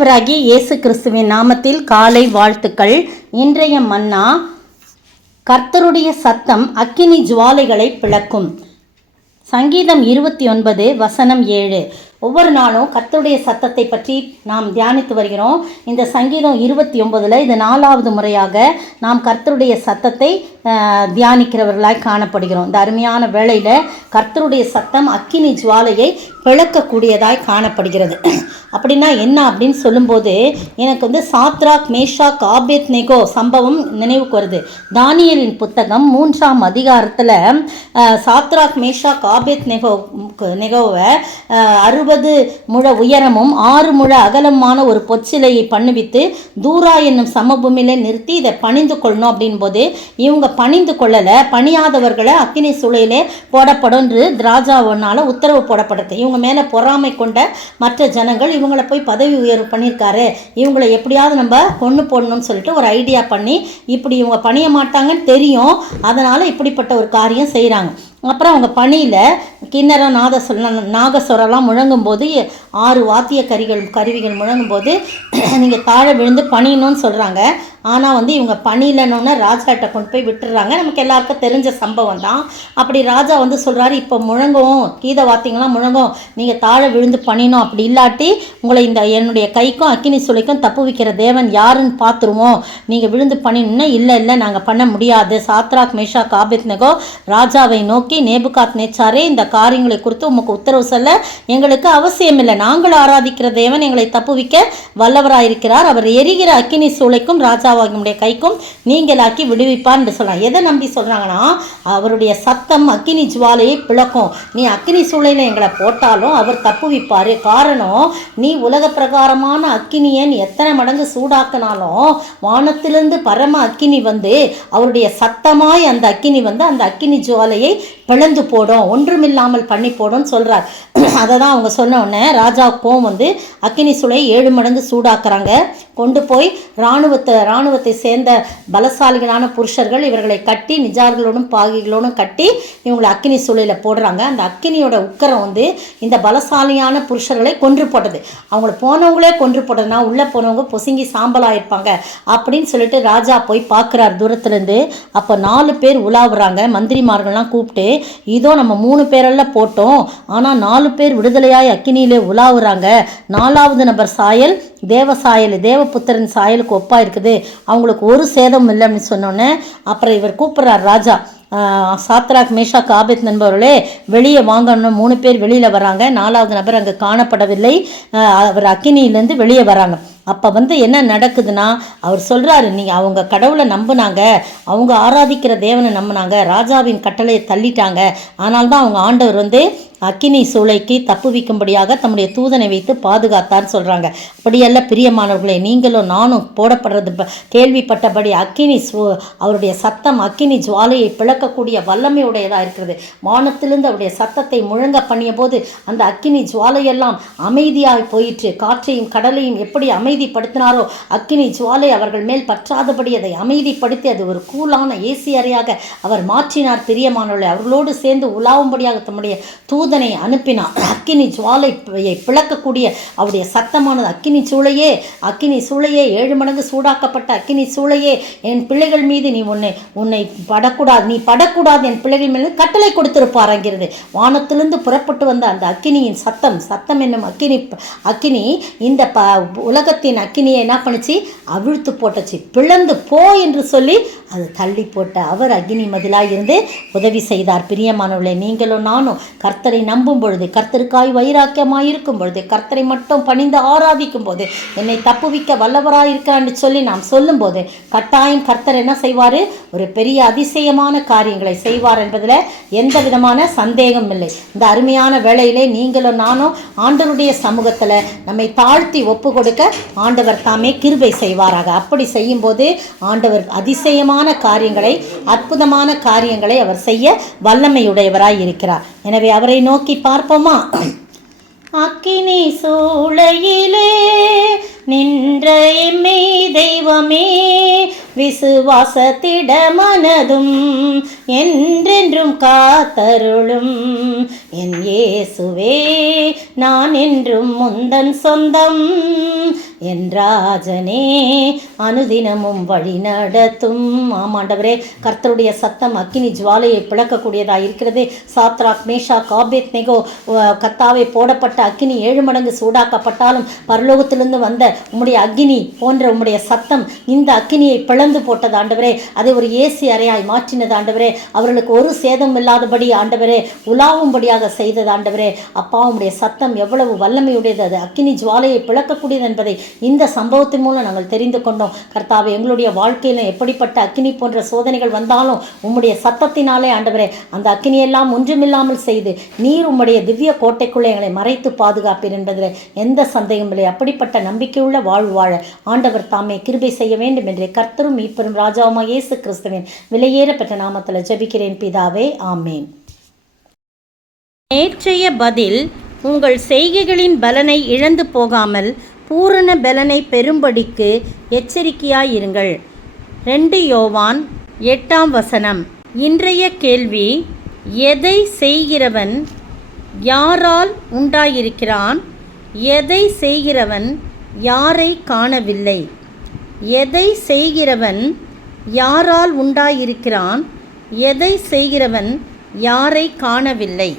ஆண்டவராகிய இயேசு கிறிஸ்துவின் நாமத்தில் காலை வாழ்த்துக்கள். இன்றைய மன்னா, கர்த்தருடைய சத்தம் அக்கினி ஜுவாலைகளை பிளக்கும். சங்கீதம் 29 வசனம் 7. ஒவ்வொரு நாளும் கர்த்தருடைய சத்தத்தை பற்றி நாம் தியானித்து வருகிறோம். இந்த சங்கீதம் 29 இது 4வது முறையாக நாம் கர்த்தருடைய சத்தத்தை தியானிக்கிறவர்களாய் காணப்படுகிறோம். இந்த அருமையான வேளையில் கர்த்தருடைய சத்தம் அக்கினி ஜுவாலையை பிளக்கக்கூடியதாய் காணப்படுகிறது. அப்படின்னா என்ன அப்படின்னு சொல்லும்போது எனக்கு சாத்ராக் மேஷாக் ஆபேத்நேகோ சம்பவம் நினைவுக்கு வருது. தானியேலின் புத்தகம் 3ஆம் அதிகாரத்தில் சாத்ராக் மேஷாக் ஆபேத்நேகோவை 60 முழ உயரமும் 6 முழ அகலமான ஒரு பொற்சிலையை பண்ணுவித்து தூரா என்னும் சமபூமியில நிறுத்தி இதை பணிந்து கொள்ளணும் அப்படின் போது இவங்க பணிந்து கொள்ளலை. பணியாதவர்களை அக்கினி சூளையிலே போடப்படும் என்று ராஜாவினால உத்தரவு போடப்படுறது. இவங்க மேலே பொறாமை கொண்ட மற்ற ஜனங்கள் இவங்களை போய் பதவி உயர்வு பண்ணியிருக்காரு, இவங்களை எப்படியாவது நம்ம கொண்டு போடணும்னு சொல்லிட்டு ஒரு ஐடியா பண்ணி இப்படி இவங்க பணிய மாட்டாங்கன்னு தெரியும், அதனால் இப்படிப்பட்ட ஒரு காரியம் செய்கிறாங்க. அப்புறம் அவங்க பணியில் கிண்ணறம் நாகஸ்வரெல்லாம் முழங்கும்போது 6 வாத்திய கருவிகள் முழங்கும்போது நீங்கள் தாழ விழுந்து பணியணும்னு சொல்கிறாங்க. ஆனால் இவங்க பணியிலன்னு ராஜாட்ட கொண்டு போய் விட்டுடுறாங்க. நமக்கு எல்லாருக்கும் தெரிஞ்ச சம்பவம் தான். அப்படி ராஜா சொல்கிறாரு, இப்போ முழங்கும் கீத வாத்தியங்கள்லாம் முழங்கும், நீங்கள் தாழ விழுந்து பணியணும், அப்படி இல்லாட்டி உங்களை என்னுடைய கைக்கும் அக்கினி சுளைக்கும் தப்பு வைக்கிற தேவன் யாருன்னு பார்த்துருவோம், நீங்கள் விழுந்து பணியணும்னா இல்லை நாங்கள் பண்ண முடியாது. சாத்ராக் மேஷாக் ஆபேத்நேகோ ராஜாவை நோக்கி, நேபுகாத் நேச்சாரே, இந்த காரியங்களை குறித்து உமக்கு உத்தரவு சொல்ல எங்களுக்கு அவசியம் இல்லை, நாங்கள் ஆராதிக்கிற தேவன் எங்களை தப்புவிக்க வல்லவராயிருக்கிறார், அவர் எரிகிற அக்கினி சூளைக்கும் ராஜாவாகிய கைக்கும் நீங்களாக்கி விடுவிப்பார் என்று சொல்கிறாங்க. எதை நம்பி சொல்கிறாங்கன்னா, அவருடைய சத்தம் அக்கினி ஜுவாலையை பிளக்கும். நீ அக்கினி சூளையில் எங்களை போட்டாலும் அவர் தப்புவிப்பார். காரணம், நீ உலக பிரகாரமான அக்கினியை நீ எத்தனை மடங்கு சூடாக்கினாலும் வானத்திலிருந்து பரம அக்கினி அவருடைய சத்தமாய் அந்த அக்கினி அந்த அக்கினி ஜுவாலையை பிளந்து போடும், ஒன்றுமில்லாமல் பண்ணி போடும் சொல்கிறார். அதை தான் அவங்க சொன்ன உடனே ராஜாவுக்கும் அக்கினி சூளை 7 மடங்கு சூடாக்குறாங்க. கொண்டு போய் இராணுவத்தை சேர்ந்த பலசாலிகளான புருஷர்கள் இவர்களை கட்டி நிஜார்களோடும் பாகிகளோடும் கட்டி இவங்களை அக்கினி சூளையில் போடுறாங்க. அந்த அக்கினியோட உக்கரம் இந்த பலசாலியான புருஷர்களை கொன்று போட்டது. அவங்கள போனவங்களே கொன்று போட்டதுன்னா உள்ளே போனவங்க பொசுங்கி சாம்பலாயிருப்பாங்க அப்படின்னு சொல்லிட்டு ராஜா போய் பார்க்குறார் தூரத்துலேருந்து. அப்போ 4 பேர் உலாவுறாங்க. மந்திரிமார்கள்லாம் கூப்பிட்டு, இதோ நம்ம 3 பேரெல்லாம் போட்டோம், ஆனால் 4 பேர் விடுதலையாய் அக்கினியிலே உலாவுறாங்க. 4வது நபர் சாயல் தேவபுத்திரன் சாயலுக்கு ஒப்பா இருக்குது, அவங்களுக்கு ஒரு சேதம் இல்லை அப்படின்னு சொன்னோன்னே அப்புறம் இவர் கூப்பிட்றார் ராஜா, சாத்ராக் மேஷாக் ஆபேத் நண்பர்களே வெளியே வாங்கணும். 3 பேர் வெளியில் வராங்க. 4வது நபர் அங்கே காணப்படவில்லை. அவர் அக்கினியிலேருந்து வெளியே வராங்க. அப்போ என்ன நடக்குதுன்னா, அவர் சொல்கிறாரு, நீங்கள் அவங்க கடவுளை நம்பினாங்க, அவங்க ஆராதிக்கிற தேவனை நம்பினாங்க, ராஜாவின் கட்டளையை தள்ளிட்டாங்க, ஆனால் தான் அவங்க ஆண்டவர் அக்கினி சூளைக்கு தப்புவிக்கும்படியாக தம்முடைய தூதனை வைத்து பாதுகாத்தார்னு சொல்கிறாங்க. அப்படியல்ல பிரியமானவர்களே, நீங்களும் நானும் போடப்படுறது கேள்விப்பட்டபடி அவருடைய சத்தம் அக்கினி ஜுவாலையை பிளக்கக்கூடிய வல்லமையுடையதாக இருக்கிறது. வானத்திலிருந்து அவருடைய சத்தத்தை முழங்க பண்ணிய போது அந்த அக்கினி ஜுவாலையெல்லாம் அமைதியாக போயிற்று. காற்றையும் கடலையும் எப்படி அமைதிப்படுத்தினாரோ அக்கினி ஜுவாலை அவர்கள் மேல் பற்றாதபடி அதை அமைதிப்படுத்தி அது ஒரு கூலான ஏசி அறையாக அவர் மாற்றினார். பிரியமானவர்களே, அவர்களோடு சேர்ந்து உலாவும்படியாக தம்முடைய தூதனை அனுப்பினார். அக்கினி ஜுவாலையை பிளக்கக்கூடிய அவருடைய சத்தமானது அக்கினி சூளையே 7 மடங்கு சூடாக்கப்பட்ட அக்கினி சூளையே, என் பிள்ளைகள் மீது நீ உன்னை படக்கூடாது என் பிள்ளைகள் மீது கட்டளை கொடுத்திருப்பாருங்கிறது. வானத்திலிருந்து புறப்பட்டு வந்த அந்த அக்கினியின் சத்தம் என்னும் அக்கினி இந்த உலகத்தின் அக்கினியை என்ன பண்ணிச்சு, அவிழ்த்து போட்டுச்சு. பிளந்து போ என்று சொல்லி அது தள்ளி போட்ட அவர் அக்கினி மதிலாக இருந்து உதவி செய்தார். பிரியமானவர்களே, நீங்களும் நானும் கர்த்தரை நம்பும் பொழுது, கர்த்தருக்காய் வைராக்கியமாக இருக்கும் பொழுது, கர்த்தரை மட்டும் பணிந்து ஆராதிக்கும் போது, என்னை தப்புவிக்க வல்லவராயிருக்கான்னு சொல்லி நாம் சொல்லும்போது கட்டாயம் கர்த்தர் என்ன செய்வார், ஒரு பெரிய அதிசயமான காரியங்களை செய்வார் என்பதில் எந்த விதமான சந்தேகம் இல்லை. இந்த அருமையான வேளையிலே நீங்களும் நானும் ஆண்டவருடைய சமூகத்தில் நம்மை தாழ்த்தி ஒப்பு கொடுக்க ஆண்டவர் தாமே கிருபை செய்வாராக. அப்படி செய்யும்போது ஆண்டவர் அதிசயமான காரியங்களை, அற்புதமான காரியங்களை அவர் செய்ய வல்லமையுடையவராய் இருக்கிறார். எனவே அவரை நோக்கி பார்ப்போமா? அக்கினி சூளையிலே நின்ற எம்மை தெய்வமே, விசுவாசத்திட மனதும் என்றென்றும் காத்தருளும் என் இயேசுவே, நான் என்றும் முந்தன் சொந்தம், என் ராஜனே அனுதினமும் வழி நடத்தும். ஆமாண்டவரே, கர்த்தருடைய சத்தம் அக்கினி ஜுவாலையை பிளக்கக்கூடியதாக இருக்கிறது. சாத்ராக், மேஷாக், ஆபேத்நேகோ கர்த்தாவே போடப்பட்ட அக்கினி 7 மடங்கு சூடாக்கப்பட்டாலும் பரலோகத்திலிருந்து வந்த உம்முடைய அக்கினி போன்ற உம்முடைய சத்தம் இந்த அக்கினியை பிளந்து போட்டது ஆண்டவரே. அதை ஒரு ஏசி அறையாய் மாற்றினது ஆண்டவரே. அவர்களுக்கு ஒரு சேதம் இல்லாதபடி ஆண்டவரே உலாவும்படியாக செய்தது ஆண்டவரே. அப்பா, உம்முடைய சத்தம் எவ்வளவு வல்லமையுடையது, அது அக்கினி ஜுவாலையை பிளக்கக்கூடியது என்பதை இந்த சம்பவத்தின் மூலம் நாங்கள் தெரிந்து கொண்டோம். கர்த்தாவே, எங்களுடைய வாழ்க்கையில எப்படிப்பட்ட அக்கினி போன்ற சோதனைகள் வந்தாலும் உம்முடைய சத்தத்தினாலே ஆண்டவரே அந்த அக்கினியெல்லாம் ஒன்றுமில்லாமல் செய்து நீர் உம்முடைய திவ்ய கோட்டைக்குள்ளே எங்களை மறைத்து பாதுகாப்பீர் என்பதில் எந்த சந்தேகம் இல்லை. அப்படிப்பட்ட நம்பிக்கையுள்ள வாழ்வு வாழ ஆண்டவர் தாமே கிருபை செய்ய வேண்டும் என்று கர்த்தரும் மீட்பரும் ராஜாவுமாகிய இயேசு கிறிஸ்துவின் விலையேறப்பட்ட நாமத்தில் ஜெபிக்கிறேன் பிதாவே, ஆமேன். நேற்றைய பதில்: உங்கள் செய்கைகளின் பலனை இழந்து போகாமல் பூரண பலனை பெறும்படிக்கு எச்சரிக்கையாயிருங்கள். 2 யோவான் 8 இன்றைய கேள்வி: எதை செய்கிறவன் யாரால் உண்டாயிருக்கிறான்? எதை செய்கிறவன் யாரை காணவில்லை? எதை செய்கிறவன் யாரால் உண்டாயிருக்கிறான்? எதை செய்கிறவன் யாரை காணவில்லை?